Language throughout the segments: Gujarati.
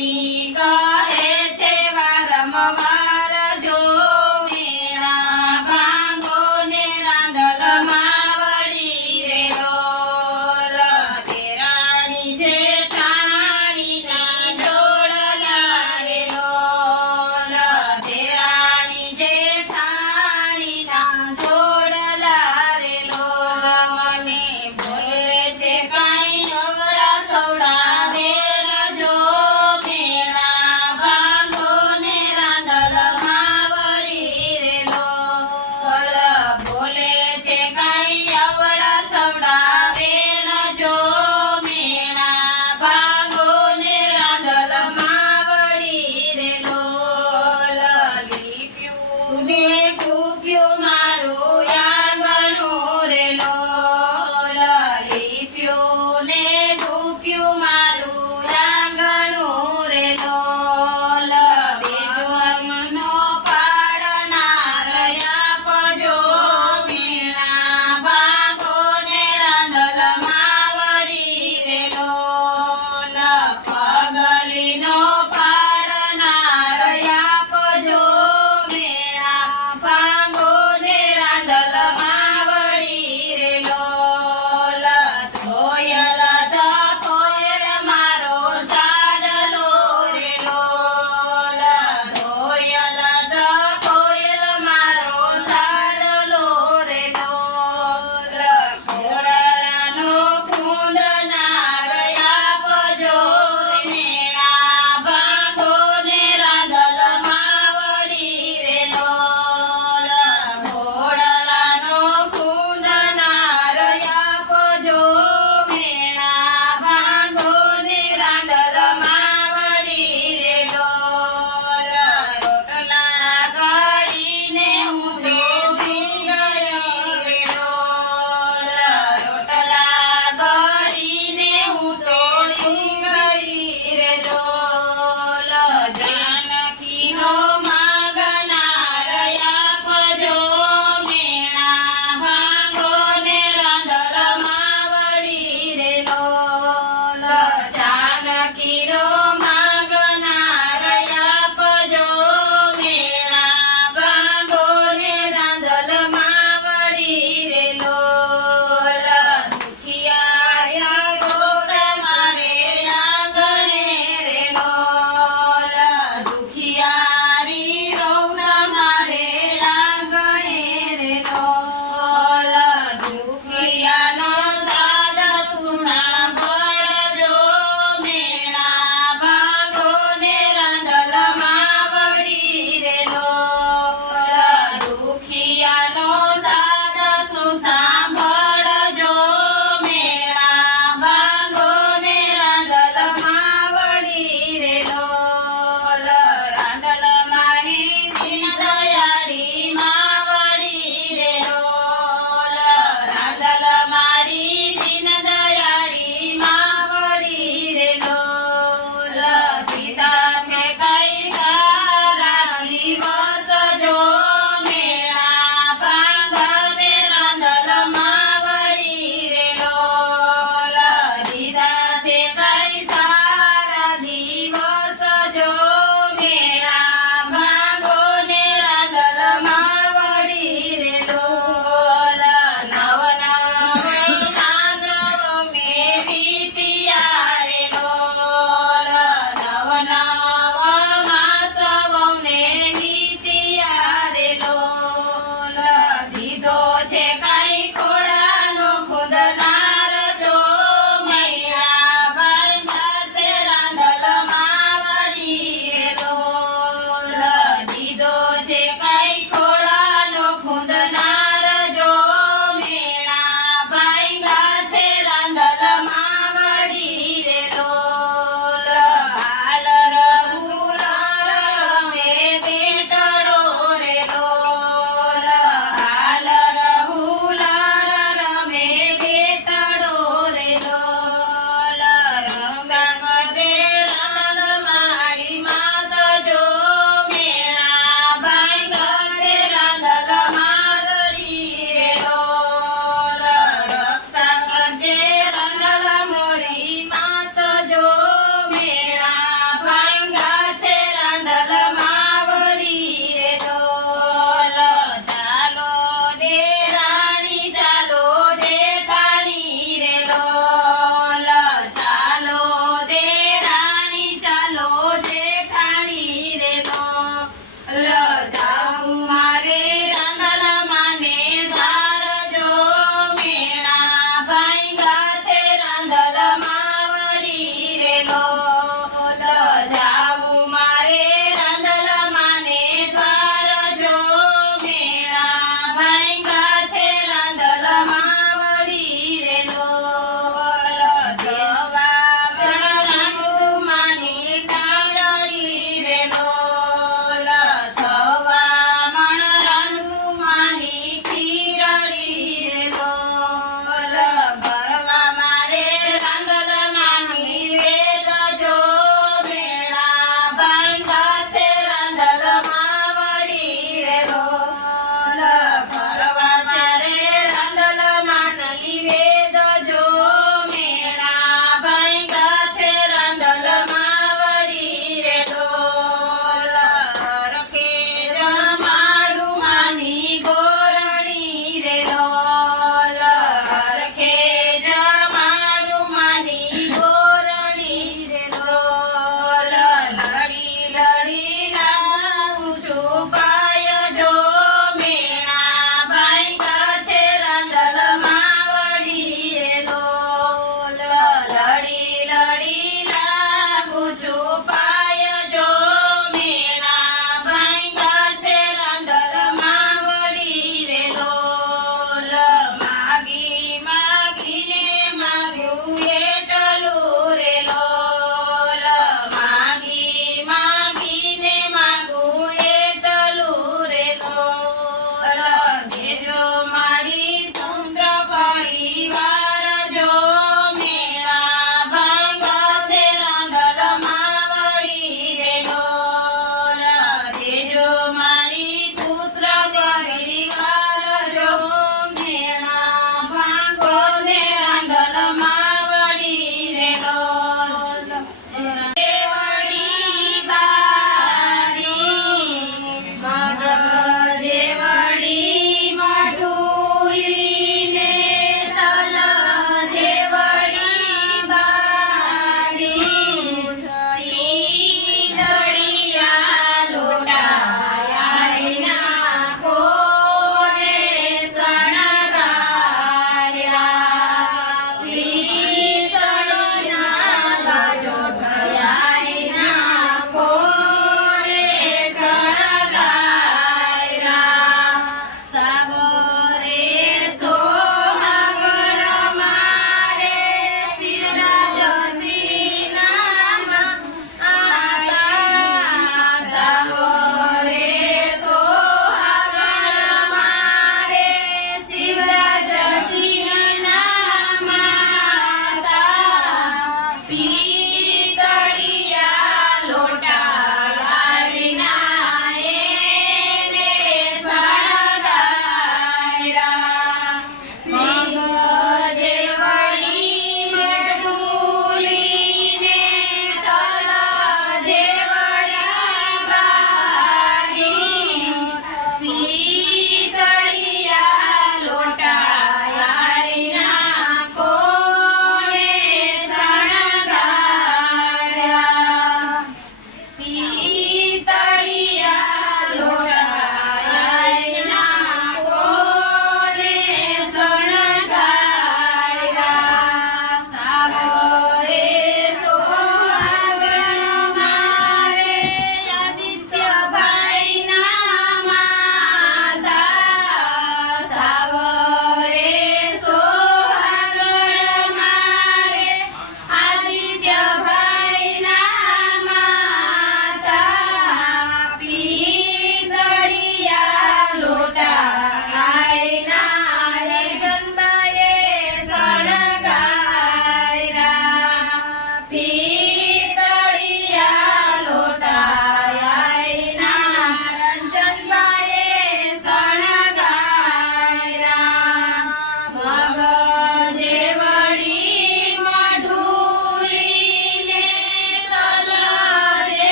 રાણી કહે છે વારંવાર જો મેણા ભાંગો ને રાંદલમાં વળી રે ઢોલ દેરાણી જેઠાણીના જોડલા રે ઢોલ દેરાણી જેઠાણીના જોડલા રે ઢોલ મને બોલે છે કાંઈ અવળા સવડા વેણ જો મેણા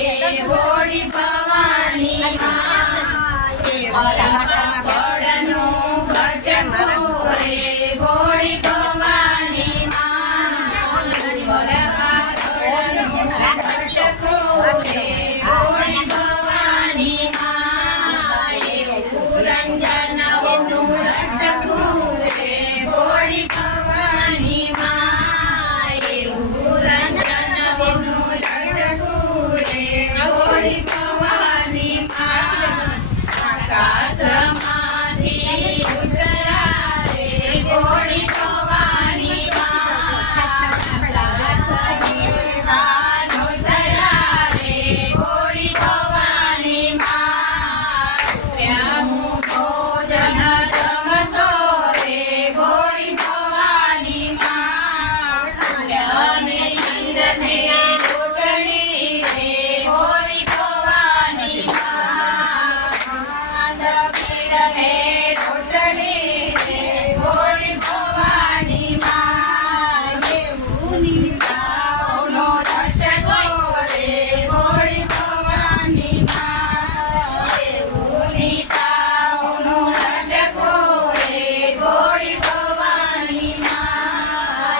ભોળી ભવાની માં બળનું ઘટકું રે ભોળી ભવાની માં ઘટકું રે ભોળી ભવાની માં રંજન ઘટકું રે ભોળી ભવાની માં રંજન ઘટકું રે ભોળી ભવાની માં આકાશમાંથી ઉતરા રે ભોળી ભવાની માં આકાશમાં ઉતરા રે ભોળી ભવાની માં પ્યામું ભોજન જમશો રે ભોળી ભવાની માં સૂર્યને ચંદ્રને રોટણી રે ભોળી ભવાની માં સફીરને રોટણી રે ભોળી ભવાની માં એવું નીતાઓનો લટકો રે ભોળી ભવાની માં એવું નીતાઓનો લટકો રે ભોળી ભવાની માં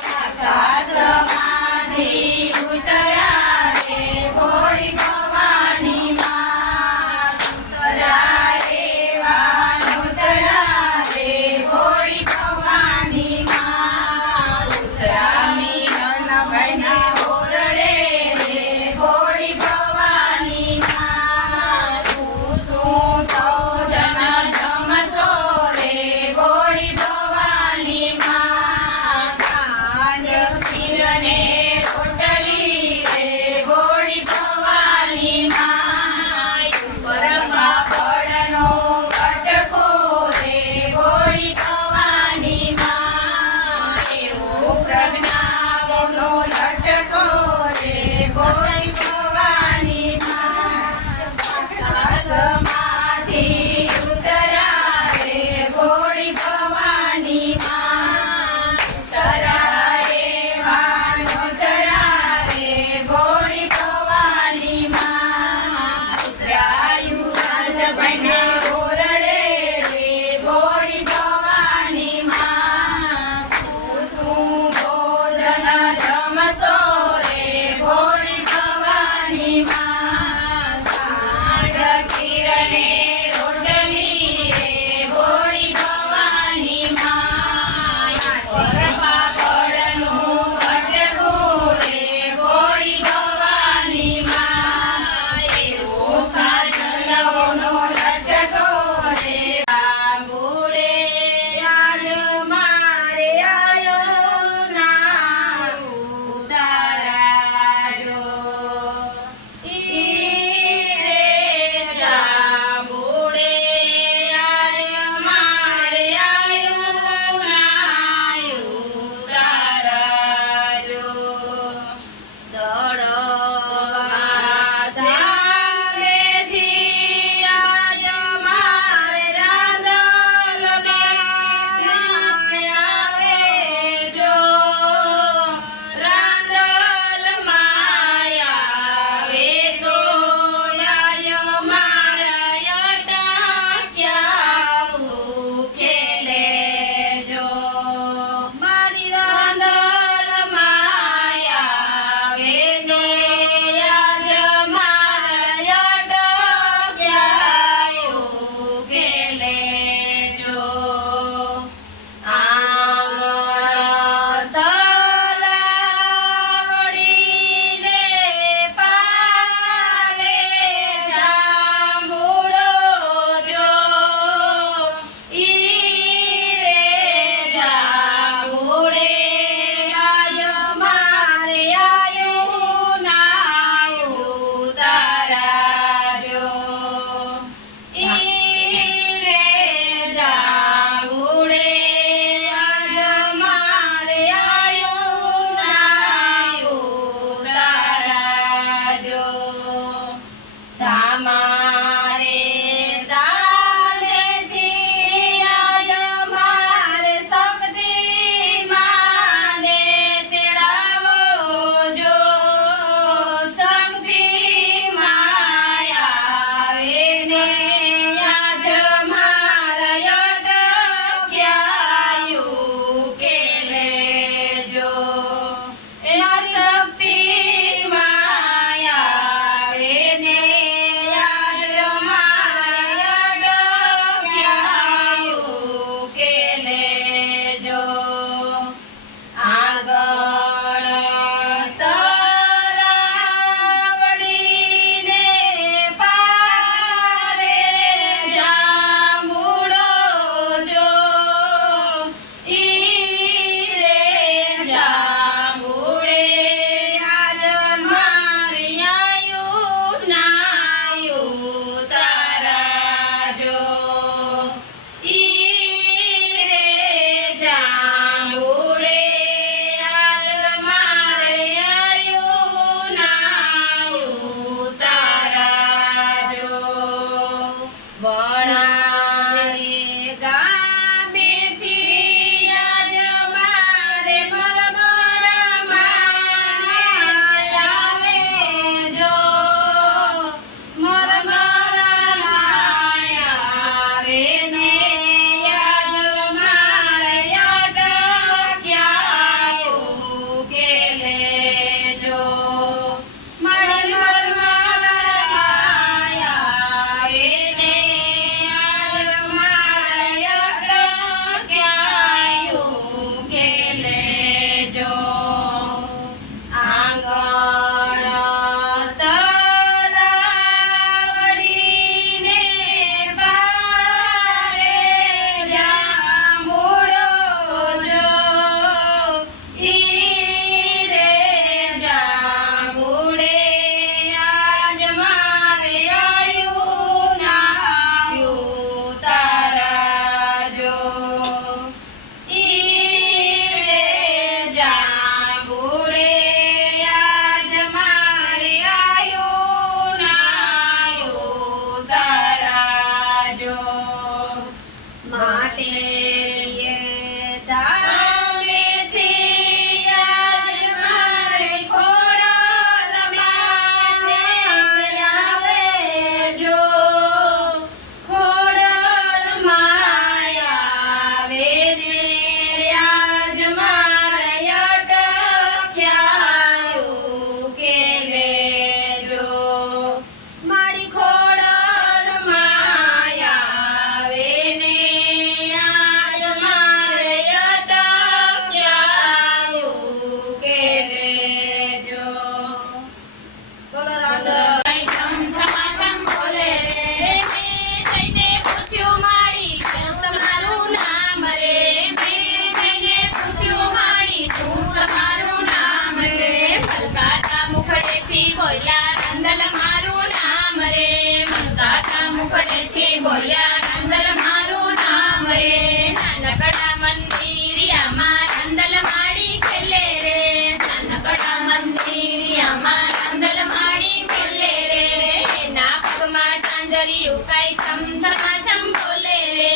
આકાશમાંથી ઉતરા રે ભોળી ભવાની માં ઉતરા રે વાનુતરા રે ભોળી ભવાની માં ઉતરા મિલન ભાઈના ઓરડે રે ભોળી ભવાની માં શું તો જન જમશો રે ભોળી ભવાની માં સાંજ ખીરને રોટલી રે ભોળી ભવાની માં ઉપર પાપડનો ઘટકો રે ભોળી ભવાની માં એવો પ્રજ્ઞાનો લટકો રે ભોળી ભવાની માં આકાશમાંથી ઉતરા રે ભોળી ભવાની માં ઉતરા રે વાનુતરા રે ભોળી ભવાની માં ઉતરાયું રાજભાઈને ઓરડે રે ભોળી ભવાની માં શું ભોજન જમશો રે ભોળી ભવાની માં સાંજ ખીરને રોટલી રે ભોળી ભવાની માં પાપડનું ઘટકું રે ભોળી ભવાની માં એવો કાજલનો લટકો રે આંબુડે આજ મારે આયો ના ઉતારાજો ઈ રે જાંબુડે આજ મારે આયો ના ઉતારાજો દડમાં ધામેથી આજ મારે રાંદલને આવે જો રાંદલમાં આવે તો આય મારા અટક્યા ઉખેલે જો મારી રાંદલમાં આવે તો આજ મારા અટક્યા ઉખેલે જો આંગણ તલાવડીને પારે જાંબુડો જો ઈ રે જાંબુડે આય મારે આયું ના ઉતારાજો ઈ રે જાંબુડે આજ મારે આયું ના ઉતારાજો તમારે દાનેથી આજ મારે શક્તિ માને તેડાવો જો શક્તિ ઝૂંપડેથી બોલ્યા નંદલ મારું નામ રે. નાનકડા મંદિરિયામાં નંદલ માડી ખેલે રે. નાનકડા મંદિરિયામાં નંદલ માડી ખેલે રે. એના પગમાં ઝાંઝરિયું કઈ છમછમાછમ બોલે રે.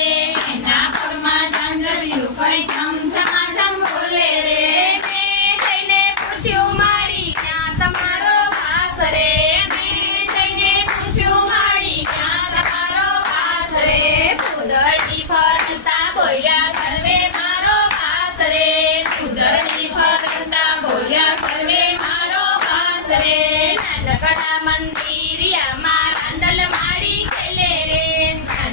એના પગમાં ઝાંઝરિયું કઈ છમછમાછમ બોલે રે. મેં જઈને પૂછ્યું માડી ક્યાં તમારો વાસ રે. મેં જઈને પૂછ્યું માડી ક્યાં તમારો વાસ રે. ફૂદડી ફરતા બોલ્યા સર્વે મારો વાસ રે. ફૂદડી ફરતા બોલ્યા સર્વે મારો વાસ રે. નાનકડા મંદિરિયામાં નંદલ માડી ખેલે રે.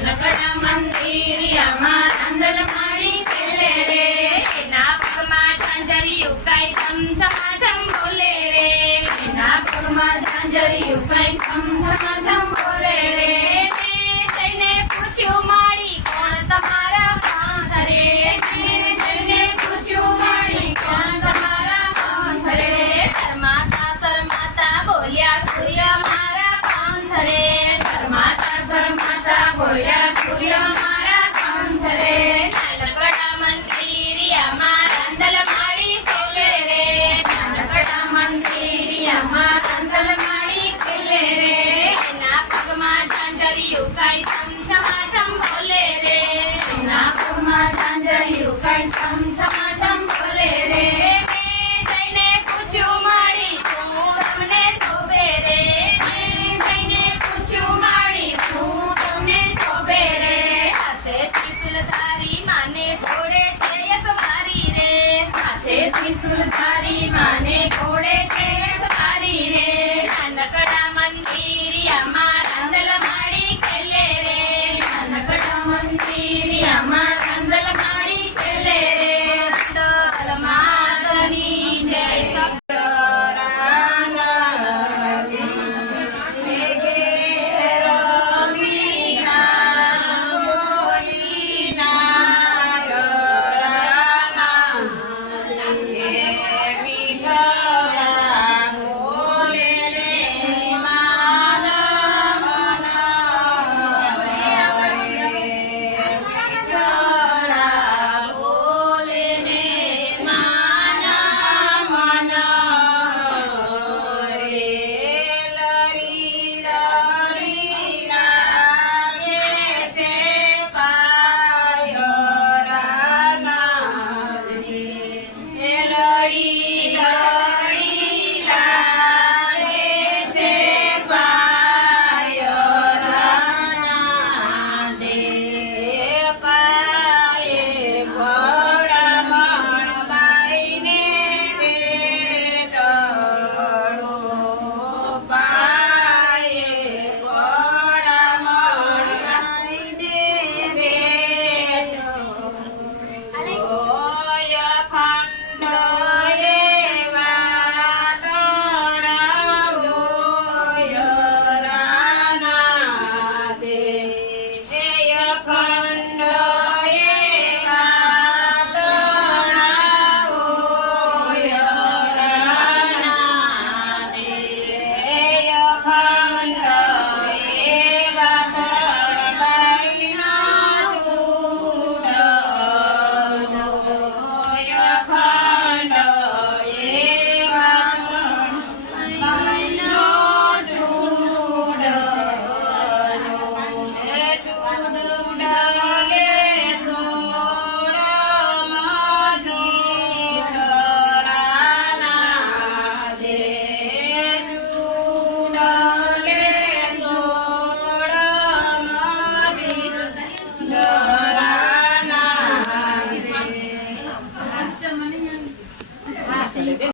નાનકડા મંદિરિયામાં નંદલ માડી ખેલે રે. એના પગમાં ઝાંઝરિયું કઈ છમછમાછમ બોલે રે. એના પગમાં ઝાંઝરિયું કઈ છમછમાછમ બોલે રે. મેં જઈને પૂછ્યું માડી કોણ તમારા પંથ રે. મેં જઈને પૂછ્યું માડી કોણ તમારા પંથ રે. શરમાતા શરમાતા બોલ્યા સૂર્ય મારા પંથ રે. શરમાતા શરમાતા બોલ્યા સૂર્ય મારા પંથ રે. નાનકડા મંદિરિયામાં નંદલ માડી ખેલે રે. નાનકડા મંદિરિયામાં નંદલ માડી ખેલે રે. એના પગમાં ઝાંઝરિયું કઈ છમછમાછમ બોલે રે. એના પગમાં ઝાંઝરિયું કઈ છમછમાછમ બોલે રે. મેં જઈને પૂછ્યું માડી શું તમને શોભે રે. મેં જઈને પૂછ્યું માડી શું તમને શોભે રે. હાથે ત્રિશુલધારી માને ઘોડે છે સવારી રે. હાથે ત્રિશુલધારી માને ઘોડે છે સવારી રે. નાનકડા મંદિરિયામાં નંદલ માડી ખેલે રે. નાનકડા મંદિરિયામાં નંદલ માડી ખેલે રે. નંદલ માતની જય સબ